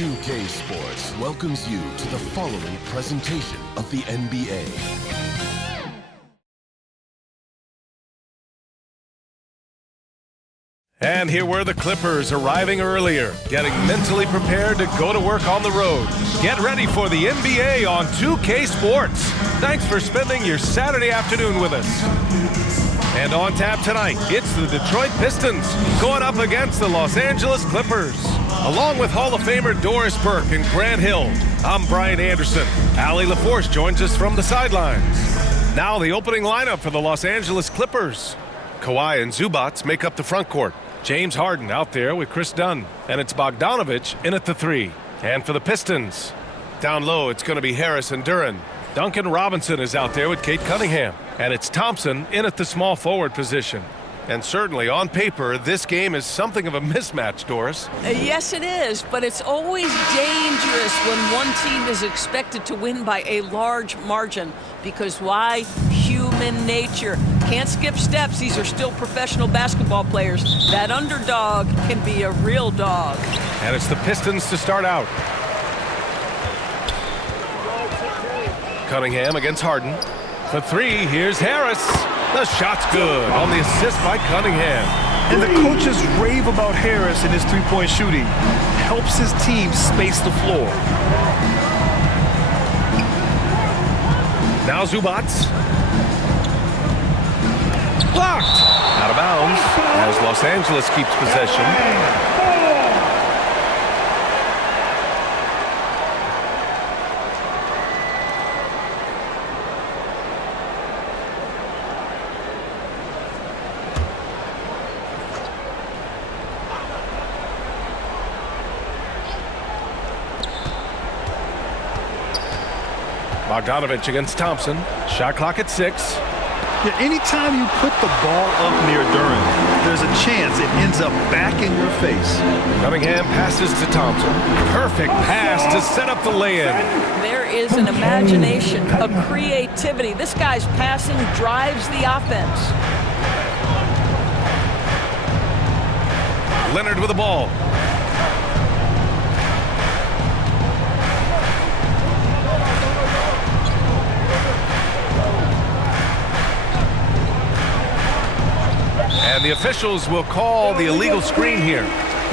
2K Sports welcomes you to the following presentation of the NBA. And here were the Clippers arriving earlier, getting mentally prepared to go to work on the road. Get ready for the NBA on 2K Sports. Thanks for spending your Saturday afternoon with us. And on tap tonight, it's the Detroit Pistons going up against the Los Angeles Clippers. Along with Hall of Famer Doris Burke and Grant Hill, I'm Brian Anderson. Allie LaForce joins us from the sidelines. Now the opening lineup for the Los Angeles Clippers. Kawhi and Zubats make up the front court. James Harden out there with Chris Dunn. And it's Bogdanovich in at the 3. And for the Pistons, down low it's going to be Harris and Duran. Duncan Robinson is out there with Cade Cunningham. And it's Thompson in at the small forward position. And certainly on paper, this game is something of a mismatch, Doris. Yes, it is, but it's always dangerous when one team is expected to win by a large margin. Because why? Human nature. Can't skip steps. These are still professional basketball players. That underdog can be a real dog. And it's the Pistons to start out. Cunningham against Harden. For 3, here's Harris. The shot's good on the assist by Cunningham. And the coaches rave about Harris and his three-point shooting. Helps his team space the floor. Now Zubats. Blocked. Out of bounds as Los Angeles keeps possession. Bogdanovich against Thompson. Shot clock at 6. Yeah, anytime you put the ball up near Duran, there's a chance it ends up back in your face. Cunningham passes to Thompson. Perfect pass to set up the lay-in. There is an imagination, a creativity. This guy's passing drives the offense. Leonard with the ball. And the officials will call the illegal screen here.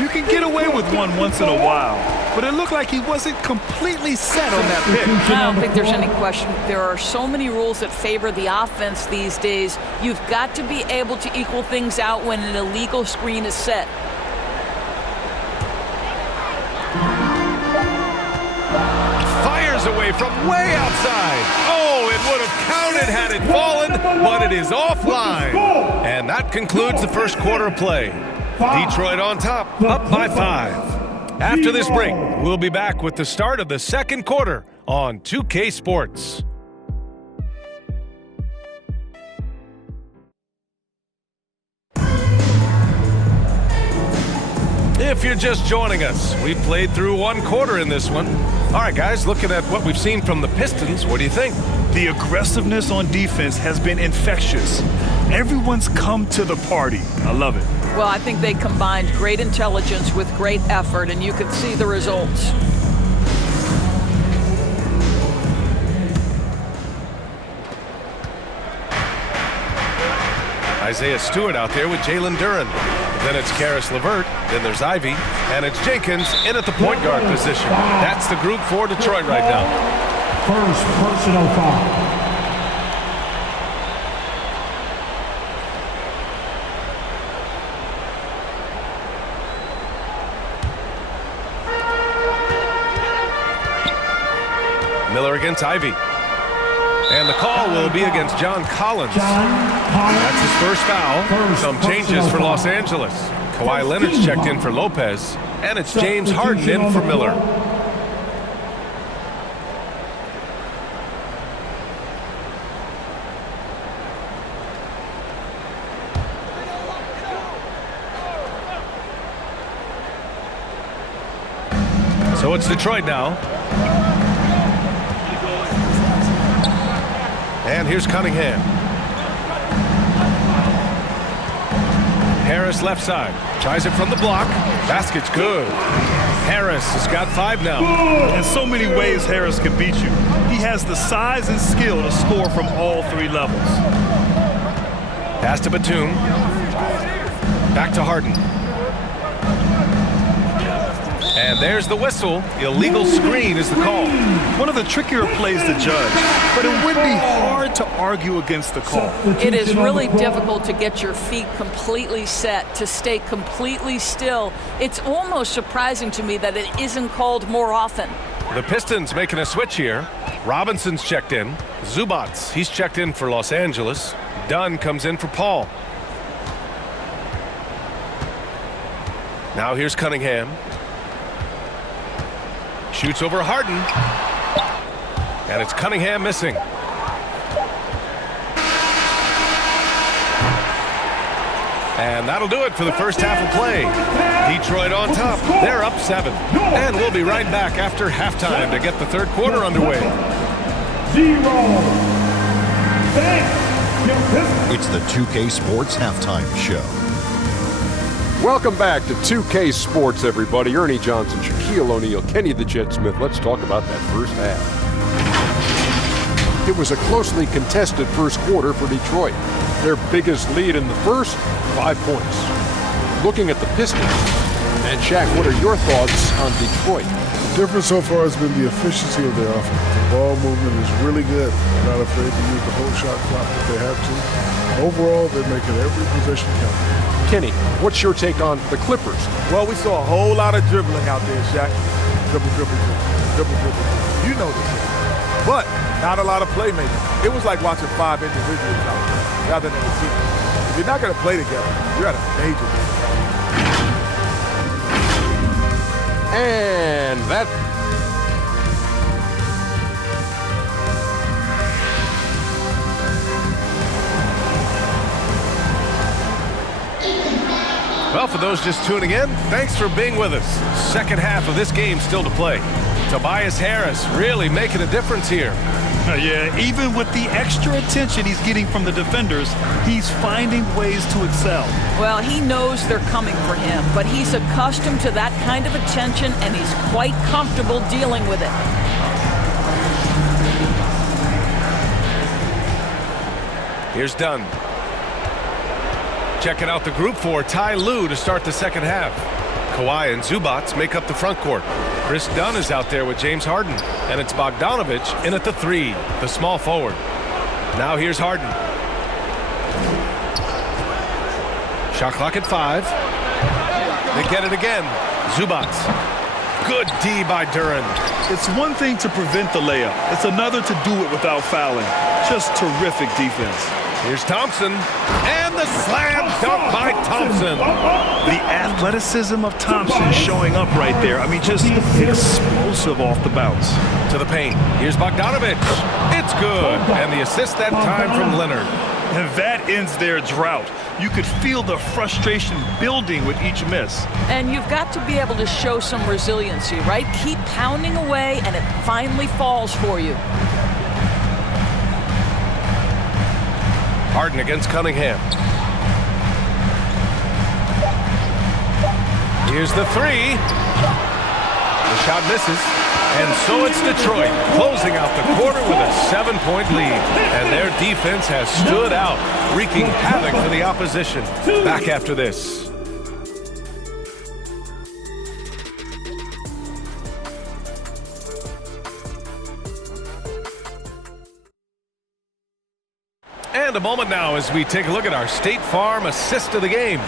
You can get away with one once in a while, but it looked like he wasn't completely set on that pick. I don't think there's any question. There are so many rules that favor the offense these days. You've got to be able to equal things out when an illegal screen is set. Fires away from way outside. Oh, it would have counted had it fallen, but it is offline. And that concludes the first quarter of play. Detroit on top, up by 5. After this break, we'll be back with the start of the second quarter on 2K Sports. If you're just joining us, we've played through one quarter in this one. All right, guys, looking at what we've seen from the Pistons, what do you think? The aggressiveness on defense has been infectious. Everyone's come to the party. I love it. Well, I think they combined great intelligence with great effort, and you can see the results. Isaiah Stewart out there with Jalen Duran. Then it's Karis LeVert. Then there's Ivy. And it's Jenkins in at the point guard position. That's the group for Detroit right now. First personal foul. Miller against Ivy. And the call will be against John Collins. That's his first foul. Some changes for Los Angeles. Kawhi Leonard's checked in for Lopez. And it's James Harden in for Miller. So it's Detroit now. And here's Cunningham. Harris left side. Tries it from the block. Basket's good. Harris has got 5 now. In so many ways, Harris can beat you. He has the size and skill to score from all 3 levels. Pass to Batum. Back to Harden. And there's the whistle. Illegal screen is the call. One of the trickier plays to judge, but it would be hard to argue against the call. It is really difficult to get your feet completely set, to stay completely still. It's almost surprising to me that it isn't called more often. The Pistons making a switch here. Robinson's checked in. Zubats, he's checked in for Los Angeles. Dunn comes in for Paul. Now here's Cunningham. Shoots over Harden. And it's Cunningham missing. And that'll do it for the first half of play. Detroit on top. They're up 7. And we'll be right back after halftime to get the third quarter underway. 0. It's the 2K Sports Halftime Show. Welcome back to 2K Sports, everybody. Ernie Johnson, Shaquille O'Neal, Kenny the Jet Smith. Let's talk about that first half. It was a closely contested first quarter for Detroit. Their biggest lead in the first, 5 points. Looking at the Pistons, and Shaq, what are your thoughts on Detroit? The difference so far has been the efficiency of their offense. The ball movement is really good. They're not afraid to use the whole shot clock if they have to. Overall, they're making every possession count. Kenny, what's your take on the Clippers? Well, we saw a whole lot of dribbling out there, Shaq. Dribble, dribble, dribble, dribble, dribble. You know this. But not a lot of playmaking. It was like watching 5 individuals out there rather than a team. If you're not going to play together, you're at a major disadvantage. And that... Well, for those just tuning in, thanks for being with us. Second half of this game still to play. Tobias Harris really making a difference here. Yeah, even with the extra attention he's getting from the defenders, he's finding ways to excel. Well, he knows they're coming for him, but he's accustomed to that kind of attention, and he's quite comfortable dealing with it. Here's Dunn. Checking out the group for Ty Lue to start the second half. Kawhi and Zubats make up the front court. Chris Dunn is out there with James Harden, and it's Bogdanovich in at the 3, the small forward. Now here's Harden. Shot clock at 5. They get it again. Zubats. Good D by Duran. It's one thing to prevent the layup. It's another to do it without fouling. Just terrific defense. Here's Thompson. And the slam dunk by Thompson. The athleticism of Thompson showing up right there. I mean, just explosive off the bounce. To the paint. Here's Bogdanovich. It's good. And the assist that time from Leonard. And that ends their drought. You could feel the frustration building with each miss. And you've got to be able to show some resiliency, right? Keep pounding away, and it finally falls for you. Harden against Cunningham. Here's the 3. The shot misses. And so it's Detroit closing out the quarter with a 7-point lead. And their defense has stood out, wreaking havoc for the opposition. Back after this. And a moment now as we take a look at our State Farm assist of the game.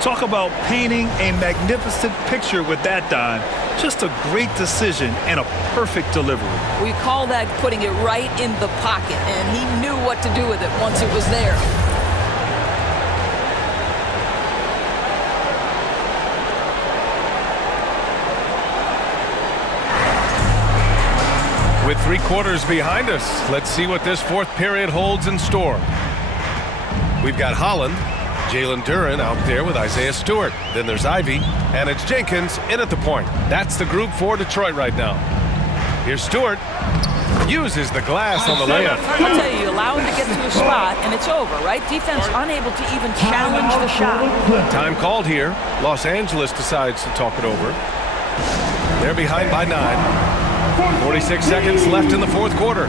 Talk about painting a magnificent picture with that dime. Just a great decision and a perfect delivery. We call that putting it right in the pocket, and he knew what to do with it once it was there. With 3 quarters behind us, let's see what this fourth period holds in store. We've got Holland, Jalen Duren out there with Isaiah Stewart. Then there's Ivy, and it's Jenkins in at the point. That's the group for Detroit right now. Here's Stewart. Uses the glass on the layup. I'll tell you allow him to get to a spot, and it's over, right? Defense unable to even challenge the shot. Time called here. Los Angeles decides to talk it over. They're behind by 9. 46 seconds left in the fourth quarter.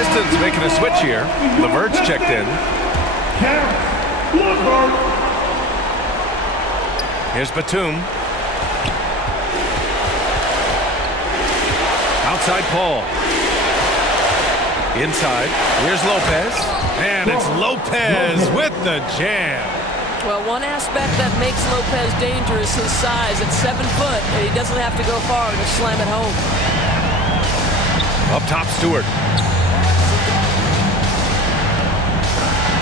Pistons making a switch here. Levert's checked in. Here's Batum. Outside Paul. Inside. Here's Lopez. And it's Lopez with the jam. Well, one aspect that makes Lopez dangerous is his size. At 7 foot, and he doesn't have to go far to slam it home. Up top, Stewart.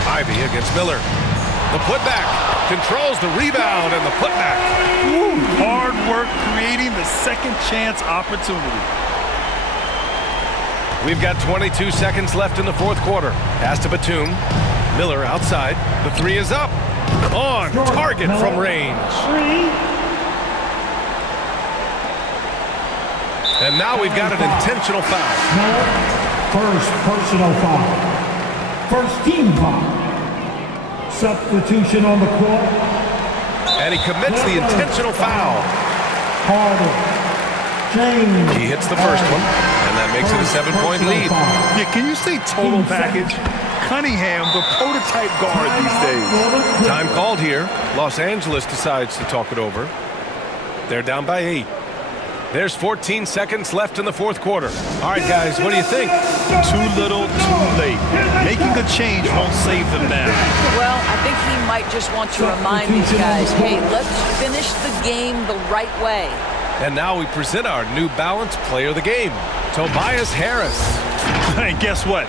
Ivy against Miller. The putback. Controls the rebound and the putback. Ooh, hard work creating the second chance opportunity. We've got 22 seconds left in the fourth quarter. Pass to Batum. Miller outside. The three is up. On target from range. And now we've got an intentional foul. First personal foul. First team foul. Substitution on the court. And he commits the intentional foul. Harden. James. He hits the first one, and that makes it a 7-point lead. Yeah, can you say total package? Cunningham, the prototype guard these days. Time called here. Los Angeles decides to talk it over. They're down by 8. There's 14 seconds left in the fourth quarter. All right, guys, what do you think? Too little, too late. Making a change won't save them now. Well, I think he might just want to remind these guys, hey, let's finish the game the right way. And now we present our new balanced player of the game, Tobias Harris. And guess what?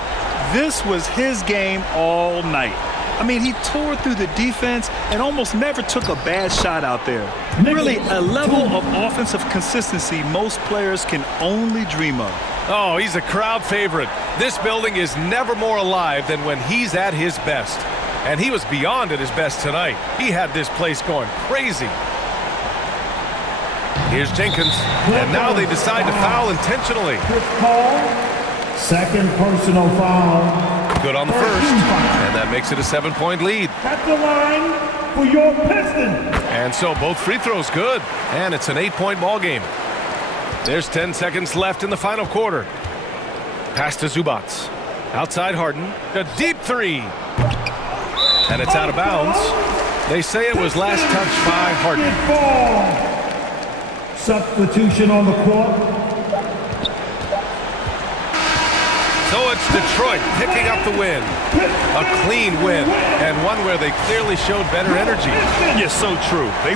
This was his game all night. I mean, he tore through the defense and almost never took a bad shot out there. Really, a level of offensive consistency most players can only dream of. Oh, he's a crowd favorite. This building is never more alive than when he's at his best. And he was beyond at his best tonight. He had this place going crazy. Here's Jenkins. And now they decide to foul intentionally. Second personal foul. Good on the first, and that makes it a 7-point lead. At the line for your Pistons. And so both free throws good, and it's an 8-point ball game. There's 10 seconds left in the final quarter. Pass to Zubats. Outside Harden, a deep three. And it's out of bounds. They say it was last touched by Harden. Substitution on the court. So it's Detroit picking up the win. A clean win, and one where they clearly showed better energy. Yes, so true. They